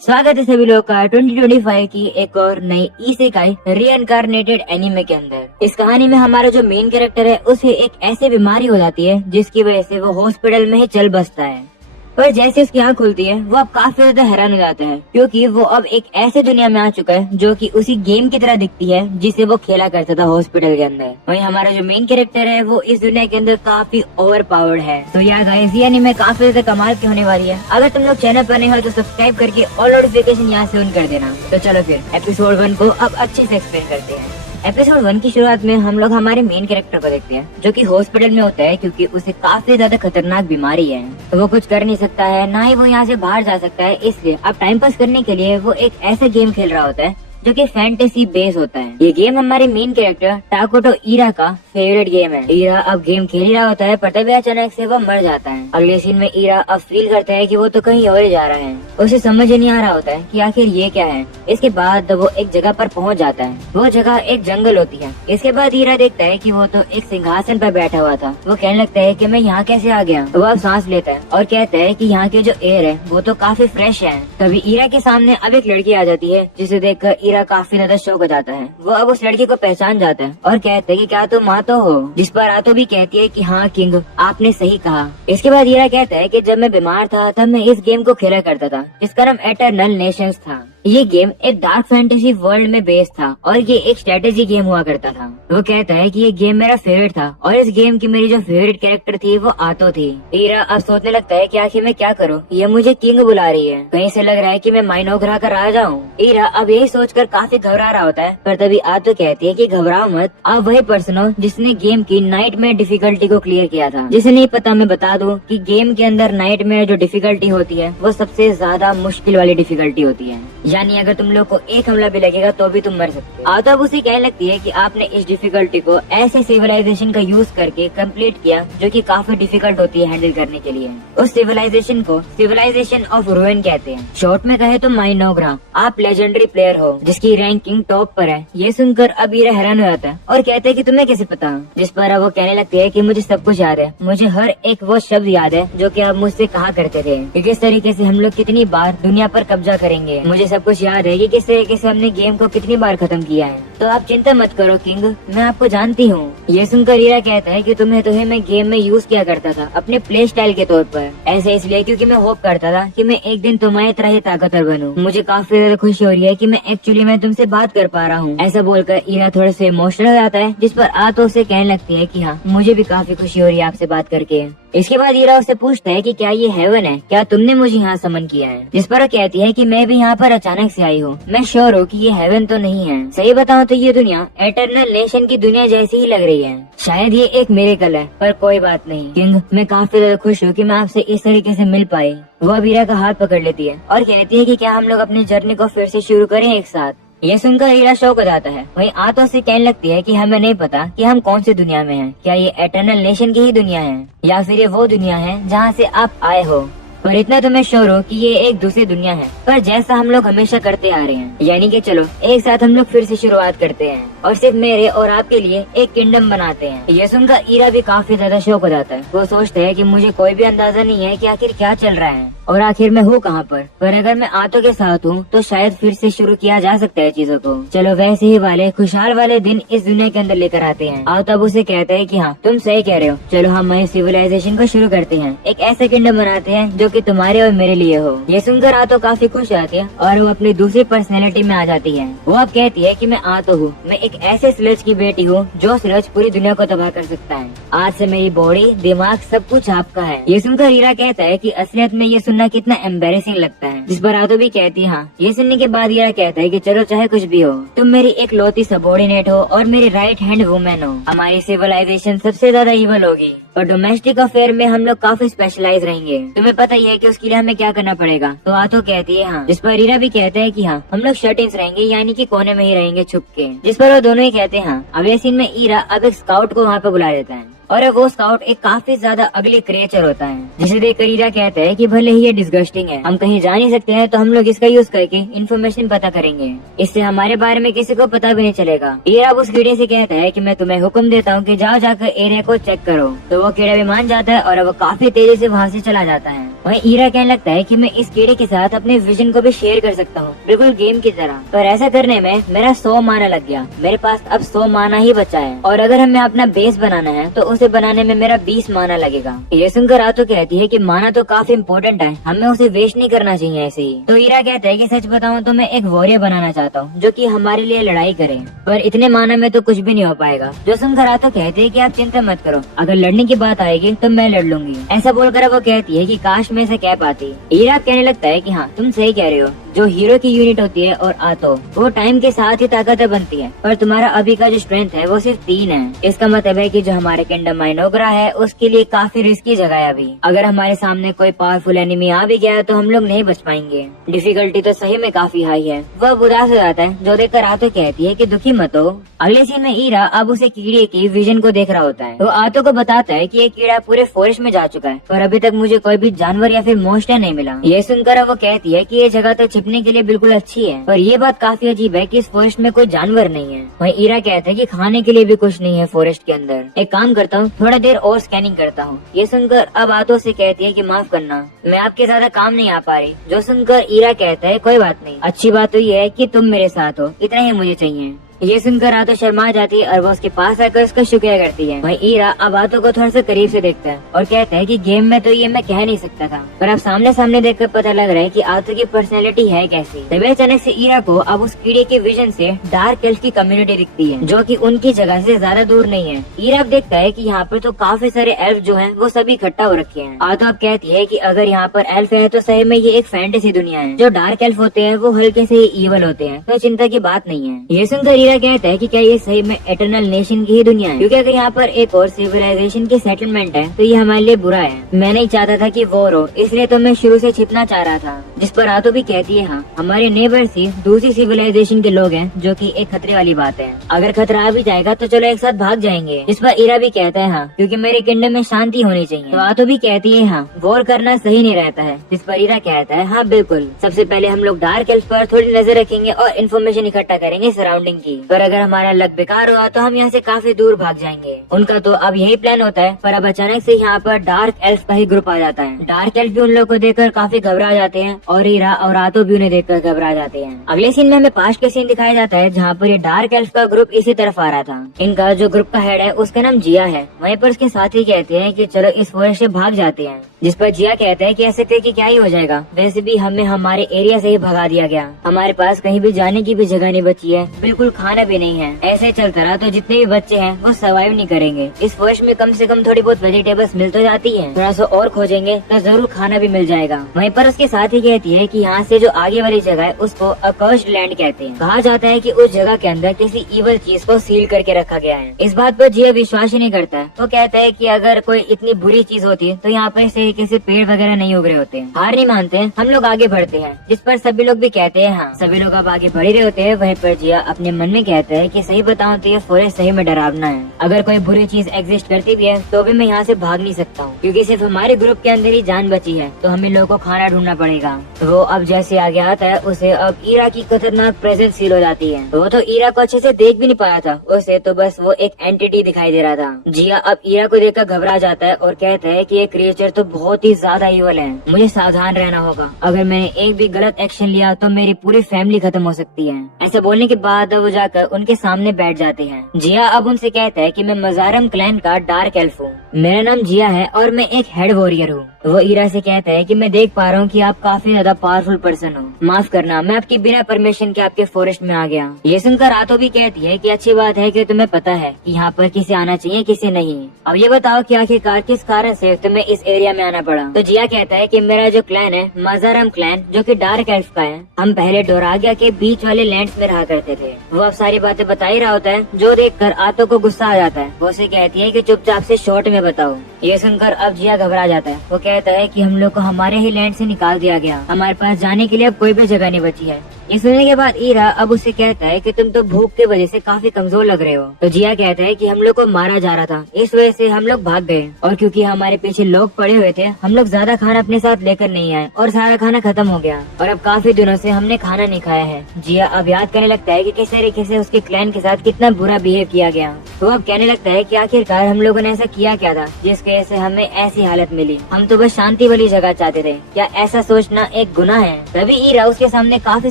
स्वागत है सभी लोगों का 2025 की एक और नई इसेकाई रीइंकार्नेटेड एनीमे के अंदर। इस कहानी में हमारा जो मेन कैरेक्टर है उसे एक ऐसी बीमारी हो जाती है जिसकी वजह से वो हॉस्पिटल में ही चल बसता है। पर जैसे उसकी आँख खुलती है वो अब काफी ज्यादा हैरान हो जाता है क्योंकि वो अब एक ऐसे दुनिया में आ चुका है जो कि उसी गेम की तरह दिखती है जिसे वो खेला करता था हॉस्पिटल के अंदर। वहीं हमारा जो मेन कैरेक्टर है वो इस दुनिया के अंदर काफी ओवर पावर्ड है। तो यार गाइस ये एनीमे काफी ज्यादा कमाल की होने वाली है। अगर तुम लोग चैनल पर नहीं हो तो सब्सक्राइब करके ऑल नोटिफिकेशन यहाँ से ऑन कर देना। तो चलो फिर एपिसोड 1 को अब अच्छे से एक्सप्लेन करते हैं। एपिसोड 1 की शुरुआत में हम लोग हमारे मेन कैरेक्टर को देखते हैं जो कि हॉस्पिटल में होता है क्योंकि उसे काफी ज्यादा खतरनाक बीमारी है। वो कुछ कर नहीं सकता है, ना ही वो यहाँ से बाहर जा सकता है। इसलिए अब टाइम पास करने के लिए वो एक ऐसा गेम खेल रहा होता है जो कि फैंटेसी बेस होता है। ये गेम हमारे मेन कैरेक्टर टाकोटो ईरा का फेवरेट गेम है। ईरा अब गेम खेल ही रहा होता है पर तभी अचानक से वो मर जाता है। अगले सीन में ईरा अब फील करता है कि वो तो कहीं और जा रहा है। उसे समझ नहीं आ रहा होता है कि आखिर ये क्या है। इसके बाद वो एक जगह पर पहुंच जाता है। वो जगह एक जंगल होती है। इसके बाद ईरा देखता है कि वो तो एक सिंहासन पर बैठा हुआ था। वो कहने लगता है कि मैं यहाँ कैसे आ गया। वो अब सांस लेता है और कहता है कि यहाँ की जो एयर है वो तो काफी फ्रेश है। तभी ईरा के सामने अब एक लड़की आ जाती है जिसे देखकर ईरा काफी ज्यादा शौक हो जाता है। वो अब उस लड़की को पहचान जाता है और कहते हैं कि क्या तुम आतो हो। जिस पर आतो भी कहती है कि हाँ किंग आपने सही कहा। इसके बाद ईरा कहता है कि जब मैं बीमार था तब मैं इस गेम को खेला करता था जिसका नाम एटर्नल नेशंस था। ये गेम एक डार्क फैंटेसी वर्ल्ड में बेस्ड था और ये एक स्ट्रेटेजी गेम हुआ करता था। वो कहता है कि ये गेम मेरा फेवरेट था और इस गेम की मेरी जो फेवरेट कैरेक्टर थी वो आतो थी। ईरा अब सोचने लगता है कि आखिर मैं क्या करूं, ये मुझे किंग बुला रही है, कहीं से लग रहा है कि मैं माइनोग्रा का राजा हूँ। ईरा अब यही सोचकर काफी घबरा रहा होता है पर तभी आतो कहती है कि घबराओ मत, आप वही पर्सन हो जिसने गेम की नाइटमेयर डिफिकल्टी को क्लियर किया था। जिसे नहीं पता मैं बता दूं कि गेम के अंदर नाइटमेयर जो डिफिकल्टी होती है वो सबसे ज्यादा मुश्किल वाली डिफिकल्टी होती है, यानी अगर तुम लोग को एक हमला भी लगेगा तो भी तुम मर सकते हो। आतो अब उसे कहने लगती है कि आपने इस डिफिकल्टी को ऐसे सिविलाइजेशन का यूज करके कंप्लीट किया जो कि काफी डिफिकल्ट होती है हैंडल करने के लिए। उस सिविलाइजेशन को सिविलाइजेशन ऑफ रुइन कहते हैं। शॉर्ट में कहे तो माइनोग्रा। आप लेजेंडरी प्लेयर हो जिसकी रैंकिंग टॉप पर है। ये सुनकर अब ईरा हैरान हो जाता है और कहते हैं कि तुम्हें कैसे पता। जिस पर अब वो कहने लगती है कि मुझे सब कुछ याद है, मुझे हर एक वो शब्द याद है जो कि आप मुझसे कहा करते थे कि किस तरीके से हम लोग कितनी बार दुनिया पर कब्जा करेंगे। मुझे सब कुछ याद है कि किस तरीके से हमने गेम को कितनी बार खत्म किया है। तो आप चिंता मत करो किंग, मैं आपको जानती हूँ। ये सुनकर ईरा कहता है कि तुम्हें मैं गेम में यूज किया करता था अपने प्ले स्टाइल के तौर पर। ऐसे इसलिए क्योंकि मैं होप करता था कि मैं एक दिन तुम्हारी तरह ही ताकतवर बनूं। मुझे काफी ज्यादा खुशी हो रही है कि मैं एक्चुअली में तुमसे बात कर पा रहा हूँ। ऐसा बोलकर ईरा थोड़े से इमोशनल हो जाता है जिस पर आतो से कहने लगती है कि हाँ मुझे भी काफी खुशी हो रही है आपसे बात करके। इसके बाद ईरा उससे पूछता है कि क्या ये हेवन है, क्या तुमने मुझे यहाँ समन किया है। जिस पर वो कहती है कि मैं भी यहाँ पर अचानक से आई हूँ, मैं श्योर हूँ कि ये हेवन तो नहीं है। सही बताऊँ तो ये दुनिया एटर्नल नेशन की दुनिया जैसी ही लग रही है। शायद ये एक मिरेकल है पर कोई बात नहीं किंग, मैं काफी ज्यादा खुश हूँ कि मैं आपसे इस तरीके से मिल पाई। वो ईरा का हाथ पकड़ लेती है और कहती है कि क्या हम लोग अपनी जर्नी को फिर से शुरू करें एक साथ। ये सुनकर ईरा शौक हो जाता है। वहीं आतो से कहने लगती है कि हमें नहीं पता कि हम कौन सी दुनिया में हैं। क्या ये एटर्नल नेशन की ही दुनिया है या फिर ये वो दुनिया है जहाँ से आप आए हो। पर इतना तो मैं श्योर हूँ कि ये एक दूसरी दुनिया है पर जैसा हम लोग हमेशा करते आ रहे हैं, यानी कि चलो एक साथ हम लोग फिर से शुरुआत करते हैं और सिर्फ मेरे और आपके लिए एक किंगडम बनाते हैं। ये सुनकर ईरा भी काफी ज्यादा शौक हो जाता है। वो सोचता है कि मुझे कोई भी अंदाजा नहीं है कि आखिर क्या चल रहा है और आखिर मैं हूँ कहाँ पर अगर मैं आतो के साथ हूँ तो शायद फिर से शुरू किया जा सकता है चीजों को। चलो वैसे ही वाले खुशहाल वाले दिन इस दुनिया के अंदर लेकर आते हैं। आतो अब उसे कहता है कि हाँ तुम सही कह रहे हो, चलो हम नए सिविलाइजेशन को शुरू करते हैं, एक ऐसा किंगडम बनाते हैं जो कि तुम्हारे और मेरे लिए हो। ये सुनकर आतो काफी खुश आती है और वो अपनी दूसरी पर्सनैलिटी में आ जाती है। वो अब कहती है कि मैं आतो हूँ, मैं एक ऐसे स्लज की बेटी हूँ जो स्लज पूरी दुनिया को तबाह कर सकता है। आज से मेरी बॉडी दिमाग सब कुछ आपका है। ये सुनकर ईरा कहता है कि असलियत में ये सुनना कितना एम्बेरेसिंग लगता है। जिस पर आतो भी कहती है हाँ। ये सुनने के बाद ईरा कहता है कि चलो चाहे कुछ भी हो, तुम मेरी एक लौती सबॉर्डिनेट हो और मेरी राइट हैंड वुमेन हो। हमारी सिविलाइजेशन सबसे ज्यादा इवल होगी और डोमेस्टिक अफेयर में हम लोग काफी स्पेशलाइज रहेंगे। तुम्हें पता ही है कि उसके लिए हमें क्या करना पड़ेगा। तो आतो कहती है हाँ। जिस पर ईरा भी कहते हैं कि हाँ हम लोग शट इन रहेंगे, यानी कि कोने में ही रहेंगे छुप के। जिस पर वो दोनों ही कहते हैं हाँ। अगले सीन में ईरा अब एक स्काउट को वहाँ पे बुला देता है और वो स्काउट एक काफी ज्यादा अगली क्रिएचर होता है जिसे देखकर ईरा कहता है कि भले ही ये डिस्गस्टिंग है, हम कहीं जा नहीं सकते हैं तो हम लोग इसका यूज करके इन्फॉर्मेशन पता करेंगे, इससे हमारे बारे में किसी को पता भी नहीं चलेगा। ईरा उस कीड़े से कहता है कि मैं तुम्हें हुक्म देता हूँ कि जाओ जाकर एरिया को चेक करो। तो वो कीड़ा भी मान जाता है और वो काफी तेजी से वहाँ से चला जाता है। वहीं ईरा कहने लगता है कि मैं इस कीड़े के साथ अपने विजन को भी शेयर कर सकता हूँ, बिल्कुल गेम की तरह। पर ऐसा करने में मेरा 100 माना लग गया, मेरे पास अब 100 माना ही बचा है, और अगर हमें अपना बेस बनाना है तो उसे बनाने में मेरा 20 माना लगेगा। ये सुनकर आतो कहती है कि माना तो काफी इम्पोर्टेंट है, हमें उसे वेस्ट नहीं करना चाहिए ऐसे ही। तो ईरा कहता है कि सच बताऊं तो मैं एक वॉरियर बनाना चाहता हूँ जो कि हमारे लिए लड़ाई करे, पर इतने माना में तो कुछ भी नहीं हो पाएगा। जो सुनकर आतो कहते हैं कि आप चिंता मत करो, अगर लड़ने की बात आएगी तो मैं लड़ लूंगी। ऐसा बोलकर वो कहती है कि काश में से कह पाती। ईरा कहने लगता है कि हाँ तुम सही कह रहे हो, जो हीरो की यूनिट होती है और आतो वो टाइम के साथ ही ताकतवर बनती है, पर तुम्हारा अभी का जो स्ट्रेंथ है वो सिर्फ 3 है। इसका मतलब है कि जो हमारे किंगडम माइनोग्रा है उसके लिए काफी रिस्की जगह है अभी। अगर हमारे सामने कोई पावरफुल एनिमी आ भी गया तो हम लोग नहीं बच पाएंगे। डिफिकल्टी तो सही में काफी हाई है। वह उदास हो जाता है, जो देखकर आतो कहती है कि दुखी मत हो। अगले सीन में ईरा अब उसे कीड़े की विजन को देख रहा होता है। वो आतो को बताता है कि ये कीड़ा पूरे फॉरेस्ट में जा चुका है, पर अभी तक मुझे कोई भी जानवर या फिर मॉन्स्टर नहीं मिला। ये सुनकर वो कहती है कि ये जगह तो छिपने के लिए बिल्कुल अच्छी है, पर ये बात काफी अजीब है कि इस फॉरेस्ट में कोई जानवर नहीं है। वहीं ईरा कहता है कि खाने के लिए भी कुछ नहीं है फॉरेस्ट के अंदर। एक काम करता हूँ, थोड़ा देर और स्कैनिंग करता हूँ। ये सुनकर अब आतो से कहती है कि माफ करना, मैं आपके ज्यादा काम नहीं आ पा रही। जो सुनकर ईरा कहता है कोई बात नहीं, अच्छी बात तो ये है कि तुम मेरे साथ हो, इतना ही मुझे चाहिए। ये सुनकर आतो शर्मा जाती है और वो उसके पास आकर उसका शुक्रिया करती है। वहीं ईरा अब आतो को थोड़ा सा करीब से देखता है और कहता है कि गेम में तो ये मैं कह नहीं सकता था, पर अब सामने सामने देखकर पता लग रहा है कि आतो की पर्सनैलिटी है कैसी। तभी अचानक से ईरा को अब उस कीड़े के विजन से डार्क एल्फ की कम्युनिटी दिखती है, जो कि उनकी जगह से ज्यादा दूर नहीं है। ईरा अब देखता है कि यहाँ पर तो काफी सारे एल्फ जो हैं वो सभी इकट्ठा हो रखे हैं। आतो अब कहती है कि अगर यहाँ पर एल्फ है तो सही में ये एक फैंटेसी दुनिया है। जो डार्क एल्फ होते हैं वो हल्के से ईवल होते हैं, तो चिंता की बात नहीं है। ये सुनकर ईरा कहता है कि क्या ये सही में एटर्नल नेशन की ही दुनिया है, क्योंकि अगर यहाँ पर एक और सिविलाइजेशन की सेटलमेंट है तो ये हमारे लिए बुरा है। मैं नहीं चाहता था कि वॉर हो, इसलिए तो मैं शुरू से छिपना चाह रहा था। जिस पर आतो भी कहती है हाँ, हमारे नेबर्स ही दूसरी सिविलाइजेशन के लोग हैं, जो कि एक खतरे वाली बात है। अगर खतरा आ भी जाएगा तो चलो एक साथ भाग जाएंगे। जिस पर ईरा भी कहता है हाँ, क्योंकि मेरे किंगडम में शांति होनी चाहिए। तो आतो भी कहती है हाँ, वॉर करना सही नहीं रहता है। जिस पर ईरा कहता है हाँ बिल्कुल, सबसे पहले हम लोग डार्क एल्फ पर थोड़ी नजर रखेंगे और इन्फॉर्मेशन इकट्ठा करेंगे सराउंडिंग की, पर अगर हमारा लक बेकार हुआ तो हम यहाँ से काफी दूर भाग जाएंगे। उनका तो अब यही प्लान होता है, पर अब अचानक से यहाँ पर डार्क एल्फ का ही ग्रुप आ जाता है। डार्क एल्फ भी उन लोगों को देखकर काफी घबरा जाते हैं और ईरा और आतो भी उन्हें देखकर घबरा जाते हैं। अगले सीन में हमें पास्ट के सीन दिखाया जाता है, जहाँ पर ये डार्क एल्फ का ग्रुप इसी तरफ आ रहा था। इनका जो ग्रुप का हेड है उसका नाम जिया है। वहीं पर उसके साथी कहते हैं कि चलो इस फॉरेस्ट से भाग जाते हैं। जिस पर जिया कहता है कि ऐसे करके क्या ही हो जाएगा, वैसे भी हमें हमारे एरिया से ही भगा दिया गया, हमारे पास कहीं भी जाने की भी जगह नहीं बची है, बिल्कुल खाना भी नहीं है। ऐसे चलता रहा तो जितने भी बच्चे हैं वो सर्वाइव नहीं करेंगे। इस फॉरेस्ट में कम से कम थोड़ी बहुत वेजिटेबल्स मिल तो जाती है, थोड़ा सा और खोजेंगे तो जरूर खाना भी मिल जाएगा। वहीं पर उसके साथी कहती है कि यहाँ से जो आगे वाली जगह है उसको अकर्स्ड लैंड कहते हैं। कहा जाता है कि उस जगह के अंदर किसी इवल चीज को सील करके रखा गया है। इस बात पर जिया विश्वास ही नहीं करता। वो कहता है कि अगर कोई इतनी बुरी चीज होती तो यहाँ पर इस तरीके से पेड़ वगैरह नहीं उग रहे होते। हार नहीं मानते, हम लोग आगे बढ़ते हैं। जिस पर सभी लोग भी कहते हैं हाँ। सभी लोग अब आगे बढ़ रहे होते हैं। वहीं पर जिया अपने मन में कहता है कि सही बताऊं तो ये फॉरेस्ट सही में डरावना है। अगर कोई बुरी चीज एग्जिस्ट करती भी है तो भी मैं यहाँ से भाग नहीं सकता हूँ, क्योंकि सिर्फ हमारे ग्रुप के अंदर ही जान बची है, तो हमें लोगों को खाना ढूंढना पड़ेगा। वो अब जैसे आगे आता है उसे अब ईरा की खतरनाक प्रेजेंस फील हो जाती है। वो तो ईरा को अच्छे से देख भी नहीं पाया था, उसे तो बस वो एक एंटिटी दिखाई दे रहा था। जिया अब ईरा को देखकर घबरा जाता है और कहता है कि ये क्रिएचर तो बहुत ही ज्यादा ईवल है, मुझे सावधान रहना होगा। अगर मैंने एक भी गलत एक्शन लिया तो मेरी पूरी फैमिली खत्म हो सकती है। ऐसा बोलने के बाद वो जाकर उनके सामने बैठ जाते हैं। जिया अब उनसे कहता है कि मैं मजारम क्लैन का डार्क एल्फ हूँ, मेरा नाम जिया है और मैं एक हेड वॉरियर हूँ। वो ईरा से कहता है कि मैं देख पा रहा हूँ कि आप काफी ज्यादा पावरफुल पर्सन हो, माफ करना मैं आपकी बिना परमिशन के आपके फॉरेस्ट में आ गया। ये सुनकर आतो भी कहती है कि अच्छी बात है कि तुम्हें पता है कि यहाँ पर किसे आना चाहिए किसे नहीं। अब ये बताओ कि आखिरकार किस कारण से तुम्हें इस एरिया में आना पड़ा। तो जिया कहता है कि मेरा जो क्लैन है मजारम क्लैन, जो कि डार्क एल्फ का है, हम पहले डोरागिया के बीच वाले लैंड्स में रहा करते थे। वो अब सारी बातें बता ही रहा होता है, जो देखकर आतो को गुस्सा आ जाता है। वो उसे कहती है कि चुपचाप से शॉर्ट में बताओ। ये सुनकर अब जिया घबरा जाता है। वो कहता है कि हम लोग को हमारे ही लैंड से निकाल दिया गया, हमारे पास जाने के लिए अब कोई भी जगह नहीं बची है। ये सुनने के बाद ईरा अब उससे कहता है कि तुम तो भूख की वजह से काफी कमजोर लग रहे हो। तो जिया कहता है कि हम लोग को मारा जा रहा था, इस वजह से हम लोग भाग गए, और क्योंकि हमारे पीछे लोग पड़े हुए थे हम लोग ज्यादा खाना अपने साथ लेकर नहीं आए और सारा खाना खत्म हो गया, और अब काफी दिनों से हमने खाना नहीं खाया है। जिया अब याद करने लगता है कि किस तरीके से उसके क्लैन के साथ कितना बुरा बिहेव किया गया। तो अब कहने लगता है कि आखिरकार हम लोगों ने ऐसा किया क्या था जिसकी वजह से हमें ऐसी हालत मिली। हम तो बस शांति वाली जगह चाहते थे, क्या ऐसा सोचना एक गुनाह है? तभी ईरा उसके सामने काफी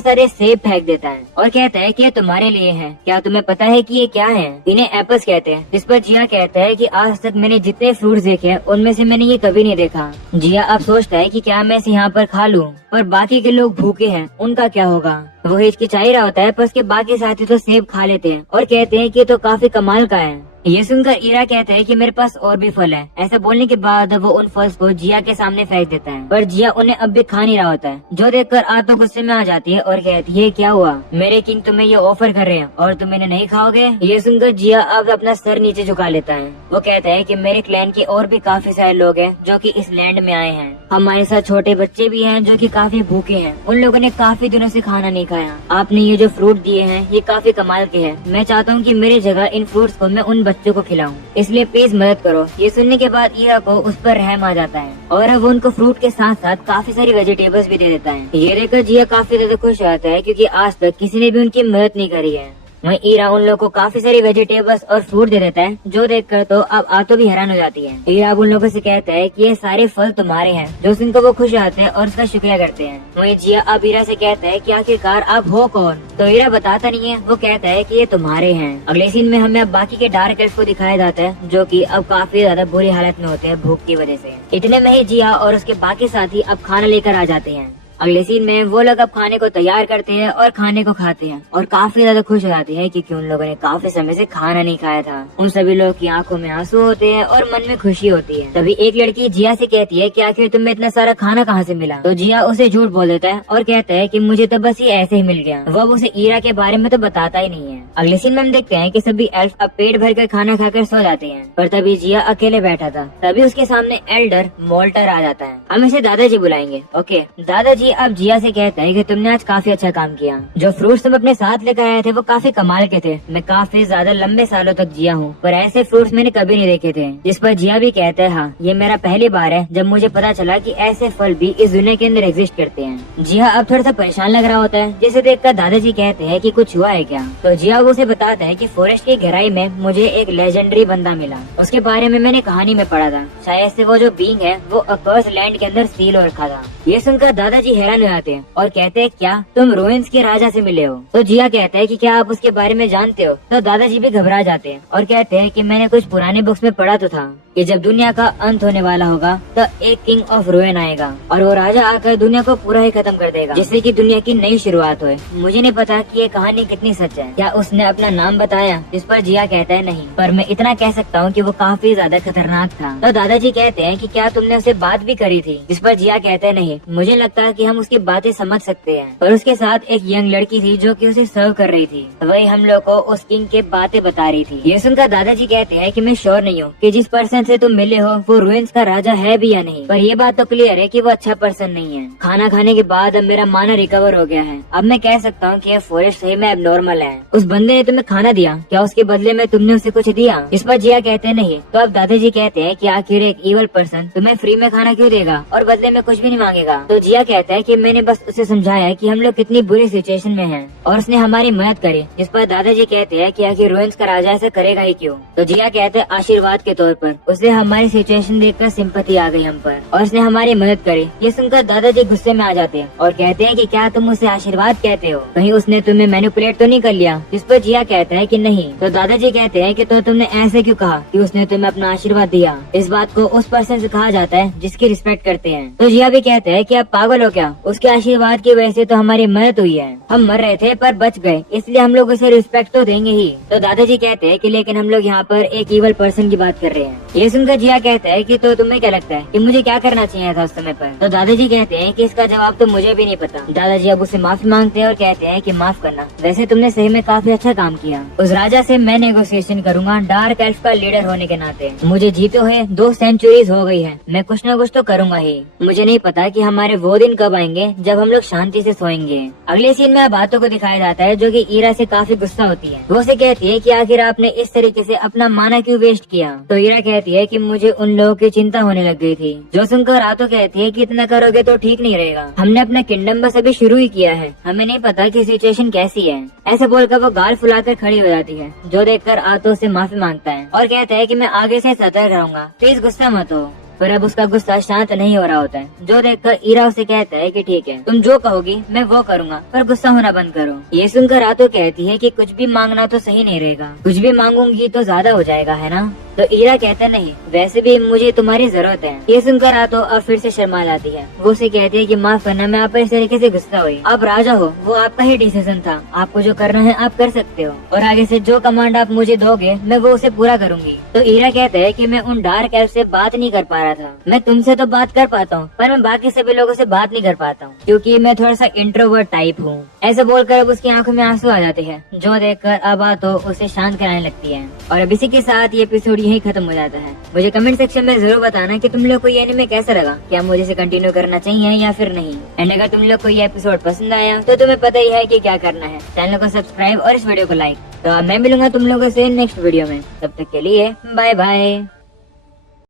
सारे सेब फेंक देता है और कहता है कि ये तुम्हारे लिए है, क्या तुम्हें पता है कि ये क्या है? इन्हें एप्पल्स कहते हैं। जिस पर जिया कहता है कि आज तक मैंने जितने फ्रूट्स देखे हैं उनमें से मैंने ये कभी नहीं देखा। जिया अब सोचता है कि क्या मैं इसे यहाँ पर खा लूँ, पर बाकी के लोग भूखे हैं, उनका क्या होगा? वो हिचकिचाई रहा होता है, पर उसके बाकी साथी तो सेब खा लेते हैं और कहते हैं कि ये तो काफी कमाल का है। ये सुनकर ईरा कहता है कि मेरे पास और भी फल है। ऐसा बोलने के बाद वो उन फल्स को जिया के सामने फेंक देता है, पर जिया उन्हें अब भी खा नहीं रहा होता है, जो देखकर आ तो गुस्से में आ जाती है और कहती है क्या हुआ, मेरे किंग तुम्हें ये ऑफर कर रहे हैं और तुम इन्हें नहीं खाओगे? ये सुनकर जिया अब अपना सर नीचे झुका लेता है। वो कहता है कि मेरे क्लैन के और भी काफी सारे लोग हैं जो कि इस लैंड में आए हैं, हमारे साथ छोटे बच्चे भी हैं जो कि काफी भूखे हैं, उन लोगों ने काफी दिनों से खाना नहीं खाया। आपने ये जो फ्रूट दिए हैं ये काफी कमाल के हैं, मैं चाहता हूँ कि मेरी जगह इन फ्रूट्स को मैं उन बच्चों को खिलाऊं, इसलिए प्लीज मदद करो। ये सुनने के बाद ईरा को उस पर रहम आ जाता है और वो उनको फ्रूट के साथ साथ काफी सारी वेजिटेबल्स भी दे देता है। ये देखकर जिया काफी ज्यादा खुश रहता है क्योंकि आज तक किसी ने भी उनकी मदद नहीं करी है। वहीं ईरा उन लोगों को काफी सारी वेजिटेबल्स और फ्रूट दे देता है, जो देखकर तो अब आतो भी हैरान हो जाती है। ईरा उन लोगों से कहता है कि ये सारे फल तुम्हारे हैं, जो सुनकर वो खुश रहते हैं और उसका शुक्रिया करते हैं। वहीं जिया अब ईरा से कहता है कि आखिरकार आप हो कौन? तो ईरा बताता नहीं है, वो कहता है कि ये तुम्हारे हैं। अगले सीन में हमें अब बाकी के डार्क एल्फ को दिखाया जाता है जो कि अब काफी ज्यादा बुरी हालत में होते हैं भूख की वजह से। इतने में ही जिया और उसके बाकी साथी अब खाना लेकर आ जाते हैं। अगले सीन में वो लोग अब खाने को तैयार करते हैं और खाने को खाते हैं और काफी ज्यादा खुश हो जाते हैं क्योंकि उन लोगों ने काफी समय से खाना नहीं खाया था। उन सभी लोगों की आंखों में आंसू होते हैं और मन में खुशी होती है। तभी एक लड़की जिया से कहती है कि आखिर तुम्हें इतना सारा खाना कहाँ से मिला? तो जिया उसे झूठ बोल देता है और कहता है कि मुझे तो बस ये ऐसे ही मिल गया। वो उसे ईरा के बारे में तो बताता ही नहीं है। अगले सीन में हम देखते हैं कि सभी एल्फ अब पेट भर कर खाना खाकर सो जाते हैं, पर तभी जिया अकेले बैठा था। तभी उसके सामने एल्डर मोल्टर आ जाता है। हम इसे दादाजी बुलाएंगे। ओके, दादाजी अब जिया से कहता है कि तुमने आज काफी अच्छा काम किया। जो फ्रूट्स तुम अपने साथ लेकर आए थे वो काफी कमाल के थे। मैं काफी ज्यादा लंबे सालों तक जिया हूँ, पर ऐसे फ्रूट्स मैंने कभी नहीं देखे थे। जिस पर जिया भी कहता है हाँ, ये मेरा पहली बार है जब मुझे पता चला कि ऐसे फल भी इस दुनिया के अंदर एग्जिस्ट करते हैं। जिया अब थोड़ा सा परेशान लग रहा होता है, जिसे देखकर दादाजी कहते हैं कि कुछ हुआ है क्या? तो जिया उसे बताता है कि फॉरेस्ट की गहराई में मुझे एक लेजेंडरी बंदा मिला, उसके बारे में मैंने कहानी में पढ़ा था। शायद से वो जो बीइंग है वो अकर्स लैंड के अंदर सील हो रखा था। ये सुनकर दादाजी हैरान हो जाते हैं और कहते हैं क्या तुम रूइंस के राजा से मिले हो? तो जिया कहता है कि क्या आप उसके बारे में जानते हो? तो दादाजी भी घबरा जाते हैं और कहते हैं कि मैंने कुछ पुराने बुक्स में पढ़ा तो था कि जब दुनिया का अंत होने वाला होगा तो एक किंग ऑफ रूइन आएगा और वो राजा आकर दुनिया को पूरा ही खत्म कर देगा, जिससे कि दुनिया की नई शुरुआत होए। मुझे नहीं पता कि ये कहानी कितनी सच है। क्या उसने अपना नाम बताया? जिस पर जिया कहता है नहीं, पर मैं इतना कह सकता हूँ कि वो काफी ज्यादा खतरनाक था। तो दादाजी कहते हैं कि क्या तुमने उससे बात भी करी थी? जिस पर जिया कहता है नहीं, मुझे लगता है कि हम उसकी बातें समझ सकते हैं। और उसके साथ एक यंग लड़की थी जो कि उसे सर्व कर रही थी, वही हम लोग को उस किंग के बातें बता रही थी। ये सुनकर दादाजी कहते हैं कि मैं श्योर नहीं हूँ कि जिस पर्सन से तुम मिले हो वो रूइंस का राजा है भी या नहीं, पर ये बात तो क्लियर है कि वो अच्छा पर्सन नहीं है। खाना खाने के बाद अब मेरा माना रिकवर हो गया है। अब मैं कह सकता हूँ कि ये फॉरेस्ट सही में एबनॉर्मल है। उस बंदे ने तुम्हें खाना दिया, क्या उसके बदले में तुमने उसे कुछ दिया? इस पर जिया कहते हैं नहीं। तो अब दादाजी कहते हैं कि आखिर एक ईवल पर्सन तुम्हें फ्री में खाना क्यों देगा और बदले में कुछ भी नहीं मांगेगा? तो जिया कहता है कि मैंने बस उसे समझाया कि हम लोग कितनी बुरी सिचुएशन में हैं और उसने हमारी मदद करी। जिस पर दादाजी कहते हैं कि आखिर रूइंस का राजा ऐसा करेगा ही क्यों? तो जिया कहते हैं आशीर्वाद के तौर पर उसे हमारी सिचुएशन देखकर सिंपैथी आ गई हम पर और उसने हमारी मदद करी। ये सुनकर दादाजी गुस्से में आ जाते हैं और कहते हैं कि क्या तुम उसे आशीर्वाद कहते हो? कहीं उसने तुम्हें मैनिपुलेट तो नहीं कर लिया? जिस पर जिया कहता है कि नहीं। तो दादाजी कहते हैं कि तो तुमने ऐसे क्यों कहा कि उसने तुम्हें अपना आशीर्वाद दिया? इस बात को उस पर्सन से कहा जाता है जिसकी रिस्पेक्ट करते हैं। तो जिया भी कहते हैं कि आप पागल हो क्या? उसके आशीर्वाद की वजह से तो हमारी मदद हुई है। हम मर रहे थे पर बच गए, इसलिए हम लोग उसे रिस्पेक्ट तो देंगे ही। तो दादाजी कहते हैं कि लेकिन हम लोग यहाँ पर एक ईवल पर्सन की बात कर रहे हैं। ये सुनकर जिया कहता है कि तो तुम्हें क्या लगता है कि मुझे क्या करना चाहिए था उस समय पर? तो दादाजी कहते हैं कि इसका जवाब तो मुझे भी नहीं पता। दादाजी अब उसे माफी मांगते हैं और कहते हैं कि माफ करना, वैसे तुमने सही में काफी अच्छा काम किया। उस राजा से मैं नेगोशिएशन करूंगा डार्क एल्फ का लीडर होने के नाते। मुझे जीते हुए 2 सेंचुरीज हो गई है, मैं कुछ न कुछ तो करूंगा ही। मुझे नहीं पता कि हमारे वो दिन कब तब आएंगे जब हम लोग शांति से सोएंगे। अगले सीन में बातों को दिखाया जाता है जो कि ईरा से काफी गुस्सा होती है। वो उसे कहती है कि आखिर आपने इस तरीके से अपना माना क्यों वेस्ट किया। तो ईरा कहती है कि मुझे उन लोगों की चिंता होने लग गई थी। जो सुनकर आतो कहती है कि इतना करोगे तो ठीक नहीं रहेगा, हमने अपना किंगडम बस अभी शुरू ही किया है, हमें नहीं पता कि सिचुएशन कैसी है। ऐसे बोलकर वो गाल फुलाकर खड़ी हो जाती है। जो देखकर आतो से माफी मांगता है और कहता है कि मैं आगे से सतर्क रहूंगा, प्लीज गुस्सा मत हो। पर अब उसका गुस्सा शांत नहीं हो रहा होता है। जो देखकर ईरा उसे कहता है कि ठीक है, तुम जो कहोगी मैं वो करूंगा, पर गुस्सा होना बंद करो। ये सुनकर आतो कहती है कि कुछ भी मांगना तो सही नहीं रहेगा, कुछ भी मांगूंगी तो ज्यादा हो जाएगा, है ना। तो ईरा कहता नहीं, वैसे भी मुझे तुम्हारी जरूरत है। ये सुनकर आतो अब फिर से शर्मा जाती है। वो उसे कहती है कि माफ करना, मैं आप पर इस तरीके से गुस्सा हुई। आप राजा हो, वो आपका ही डिसीजन था, आपको जो करना है आप कर सकते हो, और आगे से जो कमांड आप मुझे दोगे मैं वो उसे पूरा करूंगी। तो ईरा कहता है कि मैं उन डार्क एल्फ से बात नहीं कर पा रहा था, मैं तुमसे तो बात कर पाता हूँ पर मैं बाकी सभी लोगों से बात नहीं कर पाता हूँ, क्योंकि मैं थोड़ा सा इंट्रोवर्ट टाइप हूँ। ऐसे बोलकर अब उसकी आंखों में आंसू आ जाते हैं। जो देखकर अब आतो उसे शांत कराने लगती है। और अब इसी के साथ ये एपिसोड यही खत्म हो जाता है। मुझे कमेंट सेक्शन में जरूर बताना कि तुम लोग को ये एनीमे कैसा लगा, क्या मुझे इसे कंटिन्यू करना चाहिए या फिर नहीं। एंड अगर तुम लोग को ये एपिसोड पसंद आया तो तुम्हें पता ही है कि क्या करना है, चैनल को सब्सक्राइब और इस वीडियो को लाइक। तो मैं मिलूंगा तुम लोगों से नेक्स्ट वीडियो में, तब तक के लिए बाय बाय।